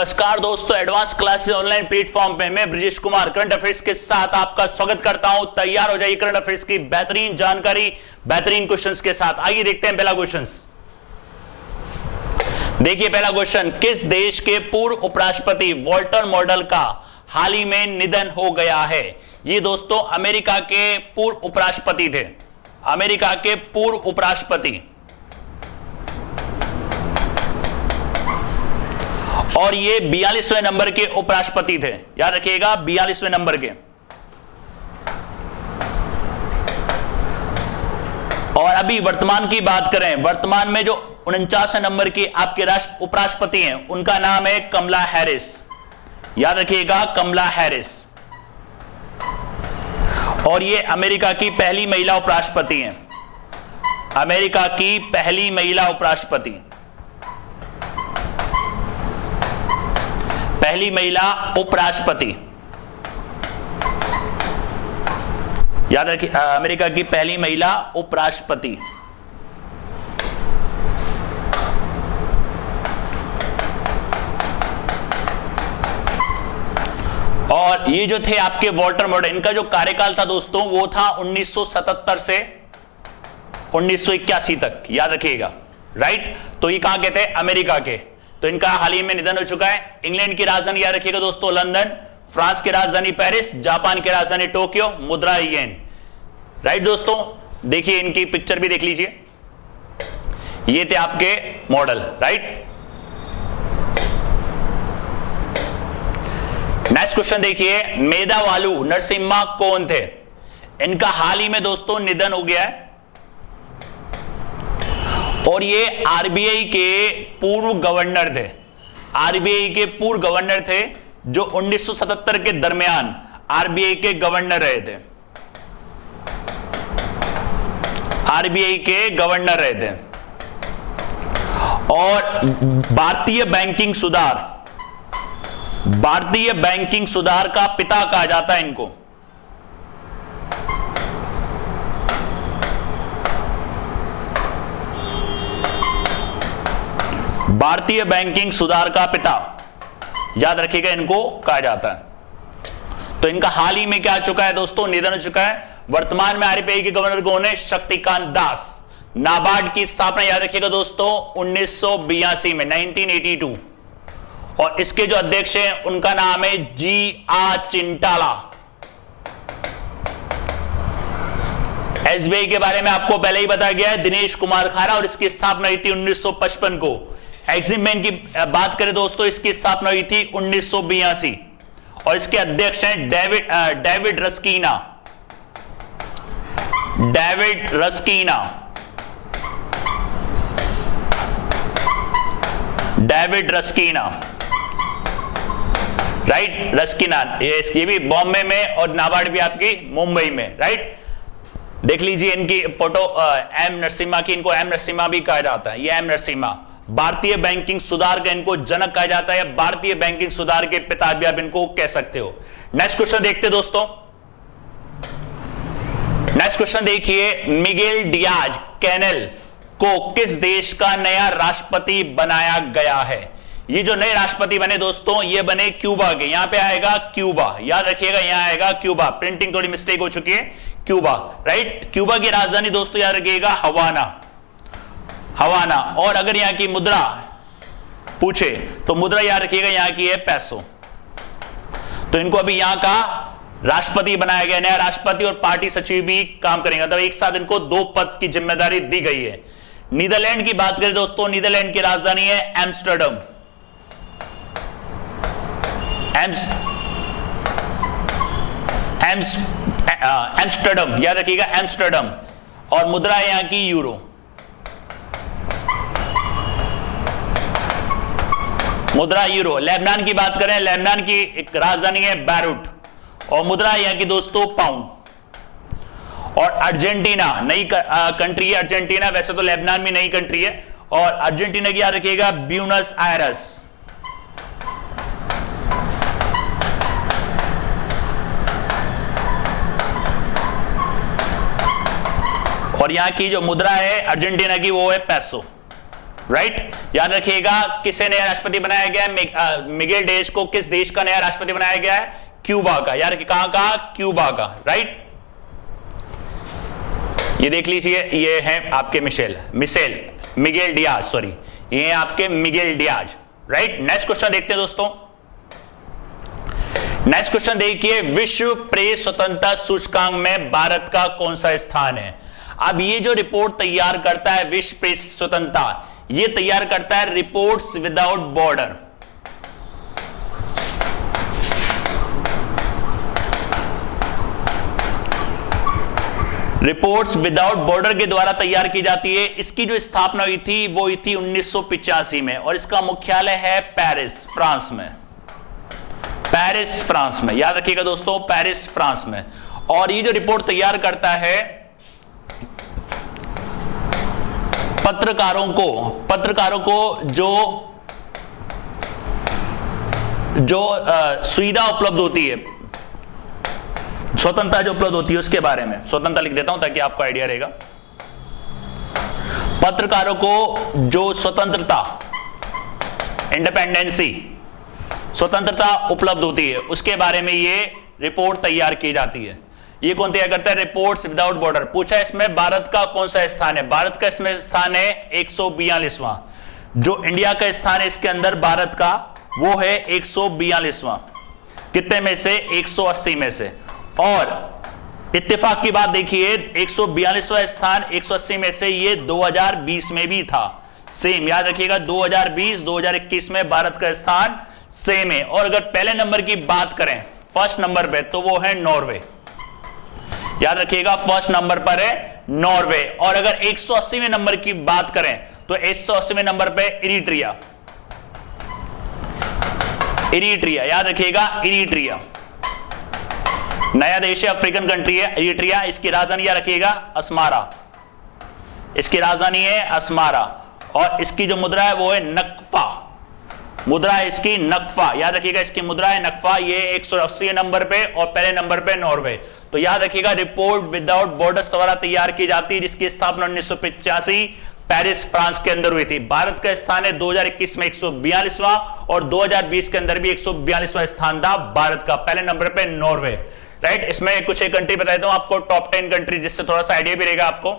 नमस्कार दोस्तों, advance classes online platform पे मैं ब्रिजेश कुमार करंट अफेयर्स के साथ आपका स्वागत करता हूं। तैयार हो जाइए करंट अफेयर्स की बेहतरीन जानकारी, बेहतरीन क्वेश्चंस के साथ। आइए देखते हैं पहला क्वेश्चंस। देखिए पहला क्वेश्चन, किस देश के पूर्व उपराष्ट्रपति वॉल्टर मॉडल का हाल ही में निधन हो गया है? ये दोस्तों अमेरिका के पूर्व उपराष्ट्रपति थे, अमेरिका के पूर्व उपराष्ट्रपति, और ये 42वें नंबर के उपराष्ट्रपति थे। याद रखिएगा 42वें नंबर के। और अभी वर्तमान की बात करें, वर्तमान में जो 49वें नंबर के आपके उपराष्ट्रपति हैं उनका नाम है कमला हैरिस। याद रखिएगा कमला हैरिस। और ये अमेरिका की पहली महिला उपराष्ट्रपति हैं, अमेरिका की पहली महिला उपराष्ट्रपति, पहली महिला उपराष्ट्रपति। याद रखिए अमेरिका की पहली महिला उपराष्ट्रपति। और ये जो थे आपके वॉल्टर मॉडल, इनका जो कार्यकाल था दोस्तों वो था 1977 से 1981 तक। याद रखिएगा, राइट। तो ये कहां के थे? अमेरिका के। तो इनका हाल ही में निधन हो चुका है। इंग्लैंड की राजधानी याद रखिएगा दोस्तों लंदन, फ्रांस की राजधानी पेरिस, जापान की राजधानी टोक्यो, मुद्रा येन। राइट दोस्तों, देखिए इनकी पिक्चर भी देख लीजिए। ये थे आपके मॉडल, राइट। नेक्स्ट क्वेश्चन देखिए, मेधावालु नरसिम्हा कौन थे? इनका हाल ही में दोस्तों निधन हो गया है और ये आरबीआई के पूर्व गवर्नर थे, आरबीआई के पूर्व गवर्नर थे जो 1977 के दरमियान आरबीआई के गवर्नर रहे थे, आरबीआई के गवर्नर रहे थे। और भारतीय बैंकिंग सुधार, भारतीय बैंकिंग सुधार का पिता कहा जाता है इनको। भारतीय बैंकिंग सुधार का पिता, याद रखिएगा इनको कहा जाता है। तो इनका हाल ही में क्या आ चुका है दोस्तों? निधन हो चुका है। वर्तमान में आरबीआई के गवर्नर कौन है? शक्तिकांत दास। नाबार्ड की स्थापना याद रखिएगा दोस्तों 1982 में, 1982। और इसके जो अध्यक्ष हैं उनका नाम है जी.आर. चिंटाला। एसबीआई के बारे में आपको पहले ही बताया गया है, दिनेश कुमार खारा, और इसकी स्थापना हुई थी 1955 को। एक्सिम बैंक की बात करें दोस्तों, इसकी स्थापना हुई थी 1982 और इसके अध्यक्ष हैं डेविड रस्कीना, डेविड रस्कीना, डेविड रस्कीना, राइट। रस्कीना ये भी बॉम्बे में और नाबार्ड भी आपकी मुंबई में, राइट। देख लीजिए इनकी फोटो एम नरसिम्हा की, इनको एम नरसिम्हा भी कहा जाता है। ये एम नरसिम्हा भारतीय बैंकिंग सुधार का इनको जनक कहा जाता है, भारतीय बैंकिंग सुधार के पिता भी आप इनको कह सकते हो। नेक्स्ट क्वेश्चन देखते हैं दोस्तों। नेक्स्ट क्वेश्चन देखिए, मिगेल डियाज कैनेल को किस देश का नया राष्ट्रपति बनाया गया है? ये जो नए राष्ट्रपति बने दोस्तों, ये बने क्यूबा के। यहां पे आएगा क्यूबा, याद रखिएगा यहां आएगा क्यूबा। प्रिंटिंग थोड़ी मिस्टेक हो चुकी है, क्यूबा, राइट। क्यूबा की राजधानी दोस्तों याद रखिएगा हवाना, हवाना। और अगर यहां की मुद्रा पूछे तो मुद्रा याद रखिएगा यहां की है पैसो। तो इनको अभी यहां का राष्ट्रपति बनाया गया, नया राष्ट्रपति और पार्टी सचिव भी काम करेंगे, मतलब एक साथ इनको 2 पद की जिम्मेदारी दी गई है। नीदरलैंड की बात करें दोस्तों, नीदरलैंड की राजधानी है एम्स्टर्डम, एम्स्टर्डम, याद रखिएगा एम्स्टर्डम। और मुद्रा है यहां की यूरो, मुद्रा यूरो। लेबनान की बात करें, लेबनान की एक राजधानी है बैरूट और मुद्रा यहां की दोस्तों पाउंड। और अर्जेंटीना नई कंट्री है, अर्जेंटीना। वैसे तो लेबनान भी नई कंट्री है। और अर्जेंटीना की याद रखिएगा ब्यूनस आयरस। और यहां की जो मुद्रा है अर्जेंटीना की वो है पैसो। राइट। याद रखिएगा किसे नया राष्ट्रपति बनाया गया है, मिगेल डियाज को किस देश का नया राष्ट्रपति बनाया गया है, क्यूबा का। याद रखिए कहां का, क्यूबा का, राइट। ये देख लीजिए, ये है आपके मिगेल डियाज, सॉरी, ये है आपके Miguel Diaz, right. Next question देखते हैं दोस्तों। नेक्स्ट क्वेश्चन देखिए, विश्व प्रेस स्वतंत्रता सूचकांक में भारत का कौन सा स्थान है। अब ये जो रिपोर्ट तैयार करता है विश्व प्रेस स्वतंत्रता, ये तैयार करता है reports without border. Reports without border के द्वारा तैयार की जाती है। इसकी जो स्थापना हुई थी वो हुई थी 1985 में और इसका मुख्यालय है पेरिस, फ्रांस में। पेरिस, फ्रांस में, याद रखिएगा दोस्तों, पेरिस, फ्रांस में। और ये जो रिपोर्ट तैयार करता है पत्रकारों को जो सुविधा उपलब्ध होती है, स्वतंत्रता जो उपलब्ध होती है उसके बारे में। स्वतंत्रता लिख देता हूं ताकि आपको आइडिया रहेगा। पत्रकारों को जो स्वतंत्रता, इंडिपेंडेंसी, स्वतंत्रता उपलब्ध होती है उसके बारे में ये रिपोर्ट तैयार की जाती है। ये कौन तैयार करता है, रिपोर्ट्स विदाउट बॉर्डर। पूछा इसमें भारत का कौन सा स्थान है, भारत का इसमें स्थान है 142वां। जो इंडिया का स्थान है इसके अंदर भारत का, वो है 142वां। कितने में से, 180 में से। और इत्तेफाक की बात देखिए, 142वां स्थान 180 में से ये 2020 में भी था, सेम। याद रखिएगा 2020, 2021 में भारत का स्थान सेम है। और अगर पहले नंबर की बात करें फर्स्ट नंबर पे, तो वो है नॉर्वे। याद रखिएगा फर्स्ट नंबर पर है नॉर्वे। और अगर 180वें नंबर की बात करें तो 180वें नंबर पे इरिट्रिया। याद रखिएगा इरिट्रिया नया देश है, अफ्रीकन कंट्री है इरिट्रिया। इसकी राजधानी याद रखिएगा अस्मारा, इसकी राजधानी है अस्मारा। और इसकी जो मुद्रा है वो है नक्फा, मुद्रा है इसकी नक्फा। याद रखिएगा इसकी मुद्रा है नक्फा। ये 180 नंबर पे और पहले नंबर पे नॉर्वे। तो याद रखिएगा रिपोर्ट विदाउट बॉर्डर्स द्वारा तैयार की जाती है, जिसकी स्थापना 1985 पेरिस, फ्रांस के अंदर हुई थी। भारत का स्थान है 2021 में 142वां और 2020 के अंदर भी 142वां स्थान था भारत का, पहले नंबर पे नॉर्वे, राइट। इसमें कुछ एक कंट्री बता देता हूं आपको, टॉप 10 कंट्री, जिससे थोड़ा सा आइडिया भी रहेगा आपको।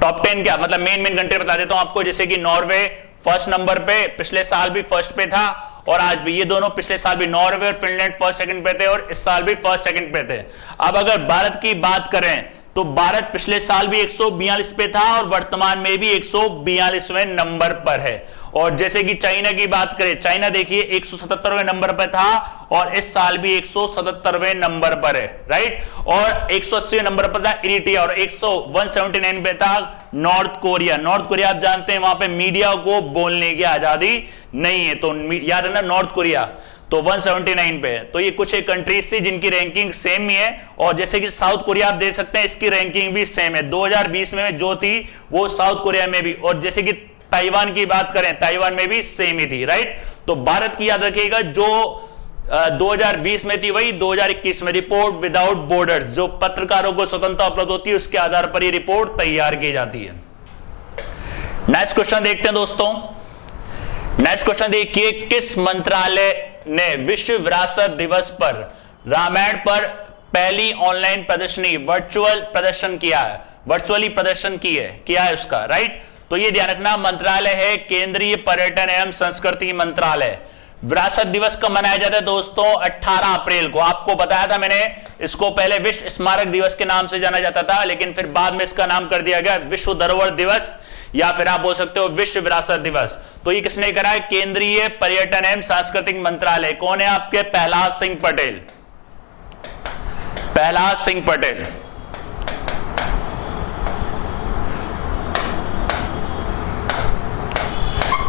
टॉप 10 क्या मतलब, मेन कंट्री बता देता हूं आपको। जैसे कि नॉर्वे फर्स्ट नंबर पे, पिछले साल भी फर्स्ट पे था और आज भी। ये दोनों पिछले साल भी नॉर्वे और फिनलैंड फर्स्ट सेकंड पे थे और इस साल भी फर्स्ट सेकंड पे थे। अब अगर भारत की बात करें तो भारत पिछले साल भी 142 पे था और वर्तमान में भी 142वें नंबर पर है। और जैसे कि चाइना की बात करें, चाइना देखिए 177वें नंबर पर था और इस साल भी 177वें नंबर पर है, राइट। और 180वें नंबर पर था इरिट्रिया और 179 पे था नॉर्थ कोरिया। नॉर्थ कोरिया आप जानते हैं वहां पे मीडिया को बोलने की आजादी नहीं है, तो याद है ना नॉर्थ कोरिया, तो 179 पे है। तो ये कुछ एक कंट्रीज थी जिनकी रैंकिंग सेम ही है। और जैसे कि साउथ कोरिया आप देख सकते हैं, इसकी रैंकिंग भी सेम है 2020 में जो थी वो साउथ कोरिया में भी। और जैसे कि ताइवान की बात करें, ताइवान में भी सेम ही थी, राइट। तो भारत की याद रखिएगा जो 2020 में थी वही 2021 में। रिपोर्ट विदाउट बॉर्डर्स, जो पत्रकारों को स्वतंत्रता उपलब्ध होती है उसके आधार पर ये रिपोर्ट तैयार की जाती है। नेक्स्ट क्वेश्चन देखते हैं दोस्तों। नेक्स्ट क्वेश्चन देखिए, किस मंत्रालय ने विश्व विरासत दिवस पर रामायण पर पहली ऑनलाइन प्रदर्शनी वर्चुअल प्रदर्शन किया है, वर्चुअली प्रदर्शन किया है उसका, राइट। तो ये ध्यान रखना, मंत्रालय है केंद्रीय पर्यटन एवं संस्कृति मंत्रालय। विरासत दिवस कब मनाया जाता है दोस्तों, 18 अप्रैल को। आपको बताया था मैंने, इसको पहले विश्व स्मारक दिवस के नाम से जाना जाता था, लेकिन फिर बाद में इसका नाम कर दिया गया विश्व धरोहर दिवस, या फिर आप बोल सकते हो विश्व विरासत दिवस। तो ये किसने करा है, केंद्रीय पर्यटन एवं सांस्कृतिक मंत्रालय। कौन है आपके, प्रहलाद सिंह पटेल, प्रहलाद सिंह पटेल।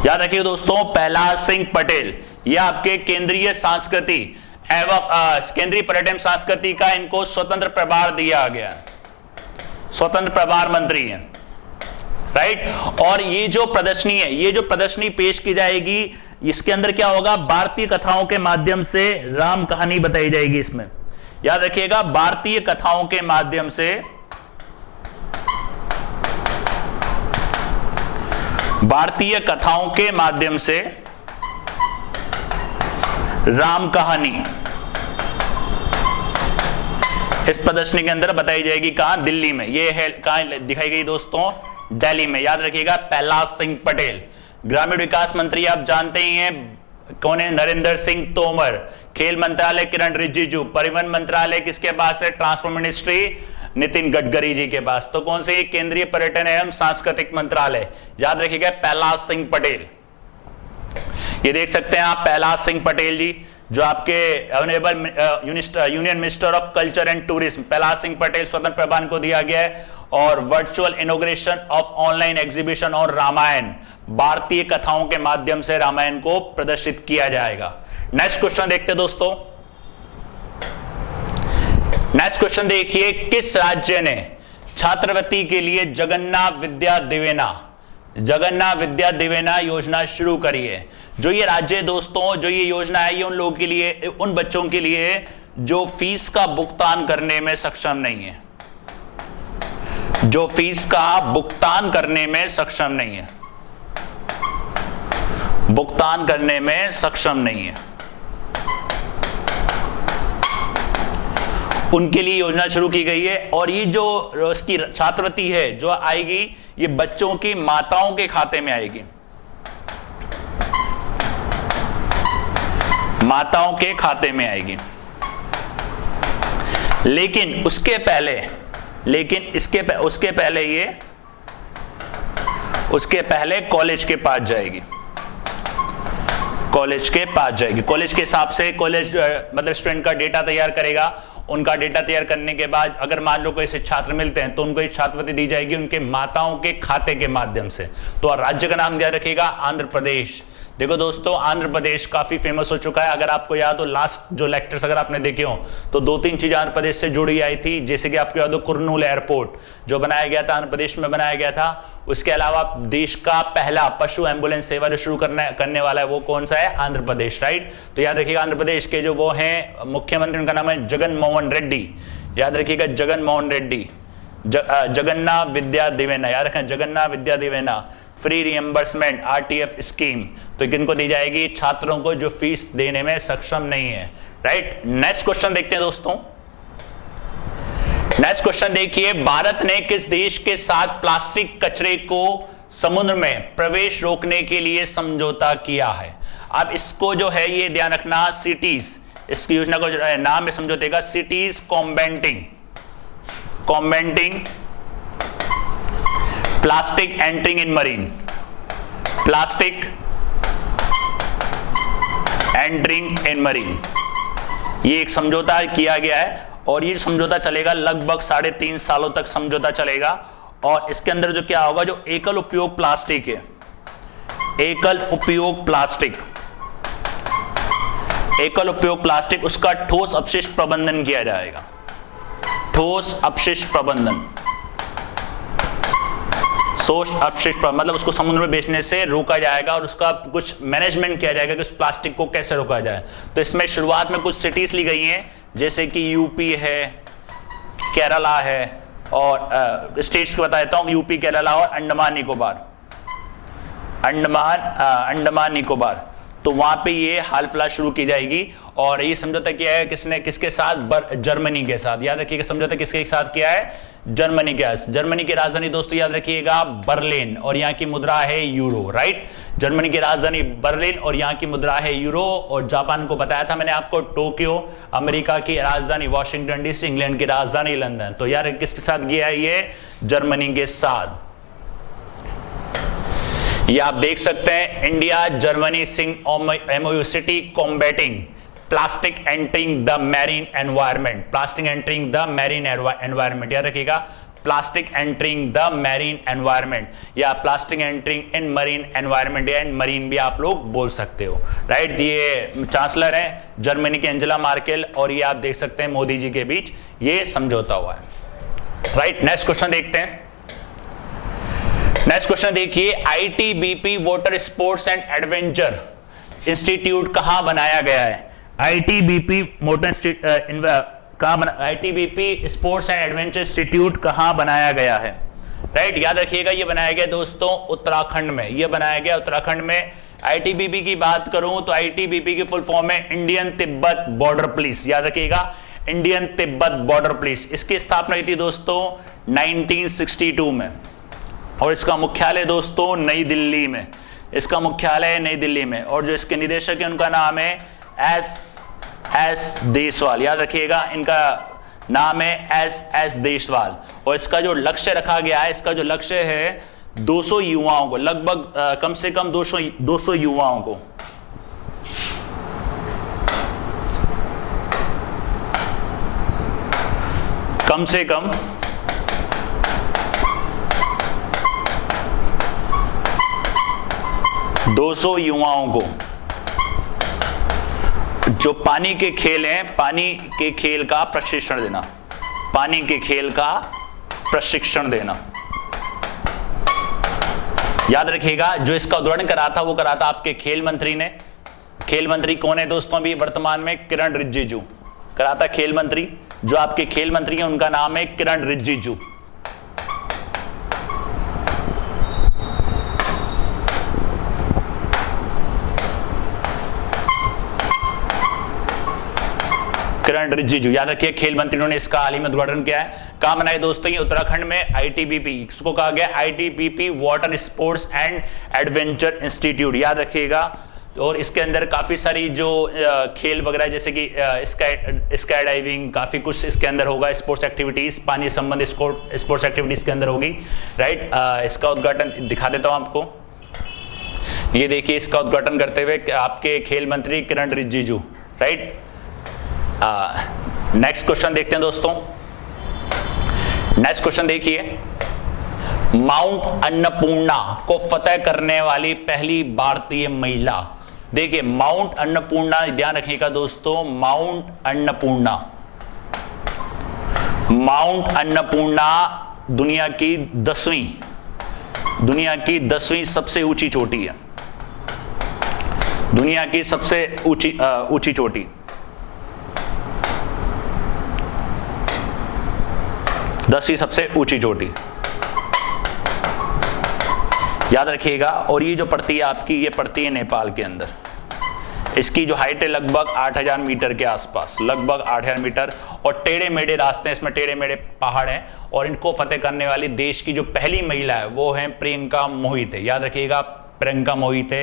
याद रखिए दोस्तों, प्रहलाद सिंह पटेल, यह आपके केंद्रीय संस्कृति एवं केंद्रीय पर्यटन संस्कृति का इनको स्वतंत्र प्रभार दिया गया, स्वतंत्र प्रभार मंत्री है, राइट। और ये जो प्रदर्शनी है, ये जो प्रदर्शनी पेश की जाएगी, इसके अंदर क्या होगा, भारतीय कथाओं के माध्यम से राम कहानी बताई जाएगी इसमें। याद रखिएगा, भारतीय कथाओं के माध्यम से भारतीय कथाओं के माध्यम से राम कहानी इस प्रदर्शनी के अंदर बताई जाएगी। कहां? दिल्ली में। ये है कहां दिखाई गई दोस्तों? दिल्ली में। याद रखिएगा, प्रहलाद सिंह पटेल। ग्रामीण विकास मंत्री आप जानते ही हैं कौन है? नरेंद्र सिंह तोमर। खेल मंत्रालय किरण रिजिजू। परिवहन मंत्रालय किसके पास है? ट्रांसपोर्ट मिनिस्ट्री नितिन गडकरी जी के पास। तो कौन से? केंद्रीय पर्यटन एवं सांस्कृतिक मंत्रालय। याद रखिएगा, प्रहलाद सिंह पटेल। ये देख सकते हैं आप, प्रहलाद सिंह पटेल जी, जो आपके honourable union minister of culture and tourism. Prahlad Singh Patel स्वतंत्र प्रभार को दिया गया है। और virtual inauguration of online exhibition और रामायण, भारतीय कथाओं के माध्यम से रामायण को प्रदर्शित किया जाएगा। नेक्स्ट क्वेश्चन देखते हैं दोस्तों। नेक्स्ट क्वेश्चन देखिए, किस राज्य ने छात्रवृत्ति के लिए जगन्नाथ विद्या दिवेना योजना शुरू करी है? जो ये राज्य दोस्तों, जो ये योजना है, ये उन लोगों के लिए, उन बच्चों के लिए जो फीस का भुगतान करने में सक्षम नहीं है, जो फीस का भुगतान करने में सक्षम नहीं है, भुगतान करने में सक्षम नहीं है, उनके लिए योजना शुरू की गई है। और ये जो उसकी छात्रवृत्ति है जो आएगी, ये बच्चों की माताओं के खाते में आएगी, माताओं के खाते में आएगी। लेकिन उसके पहले कॉलेज के पास जाएगी, कॉलेज के पास जाएगी। कॉलेज के हिसाब से कॉलेज मतलब स्टूडेंट का डेटा तैयार करेगा। उनका डेटा तैयार करने के बाद अगर मान लो कोई ऐसे छात्र मिलते हैं तो उनको एक छात्रवृत्ति दी जाएगी उनके माताओं के खाते के माध्यम से। तो राज्य का नाम याद रखिएगा, आंध्र प्रदेश। देखो दोस्तों, आंध्र प्रदेश काफी फेमस हो चुका है। अगर आपको याद हो, लास्ट जो लेक्चर्स अगर आपने देखे हो तो 2-3 चीजें आंध्र प्रदेश से जुड़ी आई थी। जैसे कि आपको याद हो, कुर्नूल एयरपोर्ट जो बनाया गया था, आंध्र प्रदेश में बनाया गया था। उसके अलावा देश का पहला पशु एम्बुलेंस सेवा जो शुरू करने वाला है वो कौन सा है? आंध्र प्रदेश, राइट। तो याद रखिएगा, आंध्र प्रदेश के जो वो हैं मुख्यमंत्री, उनका नाम है जगन मोहन रेड्डी। याद रखिएगा, जगन मोहन रेड्डी। जगन्नाथ विद्या दिवेना, याद रखें, जगन्नाथ विद्या दिवेना फ्री रिएम्बर्समेंट आरटीएफ स्कीम। तो किनको दी जाएगी? छात्रों को जो फीस देने में सक्षम नहीं है, राइट। नेक्स्ट क्वेश्चन देखते हैं दोस्तों। नेक्स्ट क्वेश्चन देखिए, भारत ने किस देश के साथ प्लास्टिक कचरे को समुद्र में प्रवेश रोकने के लिए समझौता किया है? अब इसको जो है ये ध्यान रखना, सिटीज, इस योजना को नाम है समझौते का, cities combating plastic entering in marine, plastic entering in marine. ये एक समझौता किया गया है और ये समझौता चलेगा लगभग 3.5 सालों तक समझौता चलेगा। और इसके अंदर जो क्या होगा, जो एकल उपयोग प्लास्टिक है, एकल उपयोग प्लास्टिक, उसका ठोस अपशिष्ट प्रबंधन किया जाएगा। ठोस अपशिष्ट प्रबंधन, मतलब उसको समुद्र में बेचने से रोका जाएगा और उसका कुछ मैनेजमेंट किया जाएगा कि उस प्लास्टिक को कैसे रोका जाए। तो इसमें शुरुआत में कुछ सिटीज ली गई हैं, जैसे कि यूपी है, केरला है, और स्टेट्स को बता देता हूं, यूपी, केरला और अंडमान निकोबार। तो वहां पे ये हाल फिलहाल शुरू की जाएगी। और ये समझौता किया है किसने, किसके साथ? जर्मनी के साथ। याद रखिएगा, समझौता किसके साथ किया है? जर्मनी के साथ। जर्मनी की राजधानी दोस्तों याद रखिएगा बर्लिन, और यहाँ की मुद्रा है यूरो, राइट। जर्मनी की राजधानी बर्लिन और यहाँ की मुद्रा है यूरो। और जापान को बताया था मैंने आपको टोक्यो, अमेरिका की राजधानी वॉशिंगटन डीसी, इंग्लैंड की राजधानी लंदन। तो यार किसके साथ गया है ये? जर्मनी के साथ। ये आप देख सकते हैं, India Germany sign MoU, city combating plastic entering the marine environment, plastic entering the marine environment. याद रखिएगा, plastic entering the marine environment या plastic entering in marine environment, या इन मरीन भी आप लोग बोल सकते हो, राइट। ये चांसलर हैं जर्मनी के एंजेला मार्केल, और ये आप देख सकते हैं मोदी जी के बीच ये समझौता हुआ है, राइट। नेक्स्ट क्वेश्चन देखते हैं। नेक्स्ट क्वेश्चन देखिए, ITBP water sports and adventure institute कहां बनाया गया है? ITBP sports and adventure institute कहां बनाया गया है? राइट, याद रखिएगा ये बनाया गया दोस्तों उत्तराखंड में, ये बनाया गया उत्तराखंड में। आईटीबीपी की बात करूं तो आईटीबीपी की फुल फॉर्म है इंडियन तिब्बत बॉर्डर पुलिस, याद रखिएगा इंडियन तिब्बत बॉर्डर पुलिस। इसकी स्थापना हुई थी दोस्तों 1962 में और इसका मुख्यालय दोस्तों नई दिल्ली में, इसका मुख्यालय नई दिल्ली में। और जो इसके निदेशक है उनका नाम है एस देशवाल, याद रखिएगा इनका नाम है एस देशवाल। और इसका जो लक्ष्य रखा गया है, इसका जो लक्ष्य है 200 युवाओं को, लगभग कम से कम 200 युवाओं को कम से कम 200 युवाओं को जो पानी के खेल हैं, पानी के खेल का प्रशिक्षण देना, पानी के खेल का प्रशिक्षण देना। याद रखिएगा जो इसका उद्घाटन करा था वो करा था आपके खेल मंत्री ने। खेल मंत्री कौन है दोस्तों अभी वर्तमान में? किरण रिजिजू करा था खेल मंत्री। जो आपके खेल मंत्री हैं उनका नाम है किरण रिजिजू। किरण रिजिजू, याद रखिए खेल मंत्री ने इसका हाल ही में उद्घाटन किया है। कहां बनाए दोस्तों? ये उत्तराखंड में आईटीबीपी, इसको कहा गया ITBP water sports and adventure institute, याद रखिएगा। और इसके अंदर काफी सारी जो खेल वगैरह जैसे कि स्काई डाइविंग, काफी कुछ इसके अंदर होगा, स्पोर्ट्स एक्टिविटीज, पानी संबंधित स्पोर्ट्स एक्टिविटीज के अंदर होगी, राइट। इसका उद्घाटन दिखा देता हूं आपको, ये देखिए इसका उद्घाटन करते हुए आपके खेल मंत्री किरण रिजिजू, राइट। नेक्स्ट क्वेश्चन देखते हैं दोस्तों। नेक्स्ट क्वेश्चन देखिए, माउंट अन्नपूर्णा को फतेह करने वाली पहली भारतीय महिला। देखिए माउंट अन्नपूर्णा, ध्यान रखिएगा दोस्तों, माउंट अन्नपूर्णा, माउंट अन्नपूर्णा दुनिया की 10वीं सबसे ऊंची चोटी है, दुनिया की सबसे ऊंची चोटी, 10वीं सबसे ऊंची चोटी, याद रखिएगा। और ये जो पड़ती है आपकी, ये पड़ती है नेपाल के अंदर। इसकी जो हाइट है लगभग 8000 मीटर के आसपास, लगभग 8000 मीटर। और टेढ़े मेढ़े रास्ते हैं इसमें, टेढ़े मेढ़े पहाड़ हैं। और इनको फतेह करने वाली देश की जो पहली महिला है वो है प्रियंका मोहिते, याद रखिएगा प्रियंका मोहिते।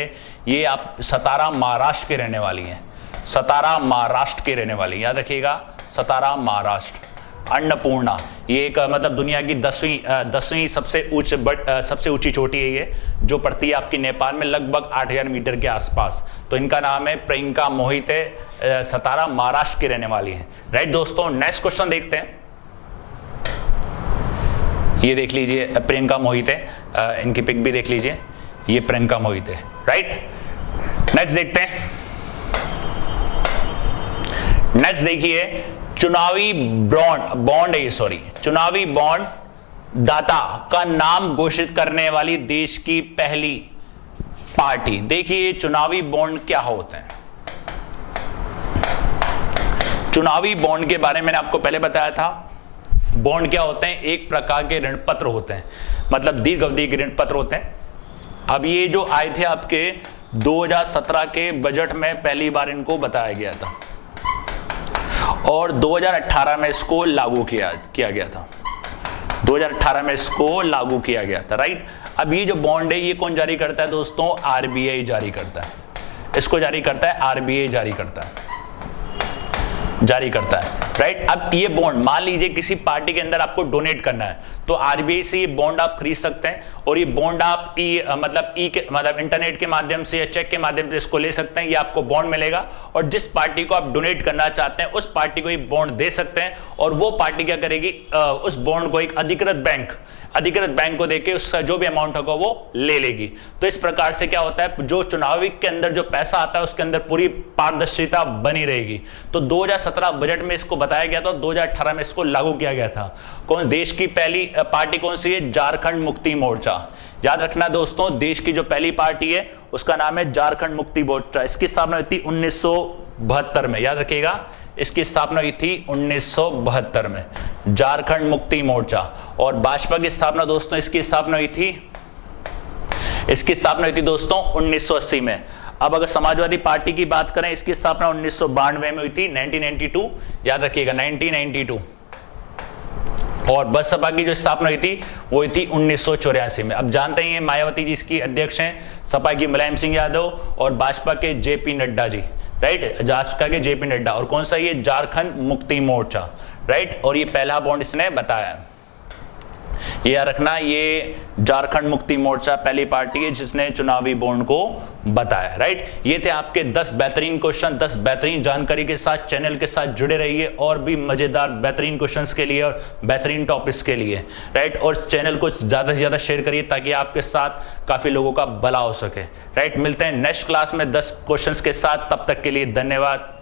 ये आप सतारा महाराष्ट्र के रहने वाली हैं, सतारा महाराष्ट्र के रहने वाली, याद रखिएगा सतारा महाराष्ट्र। अन्नपूर्णा ये एक मतलब दुनिया की 10वीं सबसे ऊंची चोटी है ये, जो पड़ती है आपकी नेपाल में लगभग 8000 मीटर के आसपास। तो इनका नाम है प्रियंका मोहिते, सतारा महाराष्ट्र की रहने वाली है, राइट दोस्तों। नेक्स्ट क्वेश्चन देखते हैं, ये देख लीजिए प्रियंका मोहिते, इनकी पिक भी देख लीजिए, ये प्रियंका मोहिते, राइट। नेक्स्ट देखते हैं, नेक्स्ट देखिए, चुनावी चुनावी बॉन्ड दाता का नाम घोषित करने वाली देश की पहली पार्टी। देखिए चुनावी बॉन्ड क्या होते हैं। चुनावी बॉन्ड के बारे में मैंने आपको पहले बताया था। बॉन्ड क्या होते हैं? एक प्रकार के ऋण पत्र होते हैं, मतलब दीर्घ अवधि के ऋण पत्र होते हैं। अब ये जो आए थे आपके 2017 के बजट में पहली बार इनको बताया गया था और 2018 में इसको लागू किया गया था, 2018 में इसको लागू किया गया था, राइट। अब ये जो बॉन्ड है ये कौन जारी करता है दोस्तों? आरबीआई जारी करता है, इसको जारी करता है आरबीआई जारी करता है, राइट। अब ये बॉन्ड मान लीजिए किसी पार्टी के अंदर आपको डोनेट करना है तो आरबीआई से ये बॉन्ड आप खरीद सकते हैं और ये बॉन्ड आप मतलब इंटरनेट के माध्यम से या चेक के माध्यम से इसको ले सकते हैं, ये आपको बॉन्ड मिलेगा और जिस पार्टी को आप डोनेट करना चाहते हैं उस पार्टी को ये बॉन्ड दे सकते हैं और वो पार्टी क्या करेगी, उस बॉन्ड को एक अधिकृत बैंक को देके उसका जो भी अमाउंट होगा वो ले लेगी। तो इस प्रकार से क्या होता है, जो चुनावी के अंदर जो पैसा आता है उसके अंदर पूरी पारदर्शिता बनी रहेगी। तो 2017 बजट में इसको बताया गया था, 2018 में इसको लागू किया गया था। कौन देश की पहली पार्टी कौन सी है? झारखंड मुक्ति मोर्चा। याद रखना दोस्तों, देश की जो पहली पार्टी है उसका नाम है झारखंड मुक्ति मोर्चा। इसकी स्थापना हुई थी 1972 में, याद रखिएगा इसकी स्थापना हुई थी 1972 में। झारखंड मुक्ति मोर्चा। और भाजपा की स्थापना दोस्तों, इसकी स्थापना हुई थी दोस्तों 1980 में। अब अगर समाजवादी पार्टी की बात करें, इसकी स्थापना 1992 में हुई थी, 1992, याद रखिएगा 1992। और बसपा की जो स्थापना हुई थी वो हुई थी 1984 में। अब जानते हैं मायावती जी इसकी अध्यक्ष हैं, सपा की मुलायम सिंह यादव और भाजपा के जेपी नड्डा जी, राइट, भाजपा के जेपी नड्डा। और कौन सा, ये झारखंड मुक्ति मोर्चा, राइट। और ये पहला बॉन्ड इसने बताया, ये याद रखना, ये झारखंड मुक्ति मोर्चा पहली पार्टी है जिसने चुनावी बॉन्ड को बताया, राइट। ये थे आपके 10 बेहतरीन क्वेश्चन, 10 बेहतरीन जानकारी के साथ चैनल के साथ जुड़े रहिए और भी मजेदार बेहतरीन क्वेश्चंस के लिए और बेहतरीन टॉपिक्स के लिए, राइट। और चैनल को ज्यादा से ज्यादा शेयर करिए ताकि आपके साथ काफी लोगों का भला हो सके, राइट। मिलते हैं नेक्स्ट क्लास में 10 क्वेश्चंस के साथ, तब तक के लिए धन्यवाद।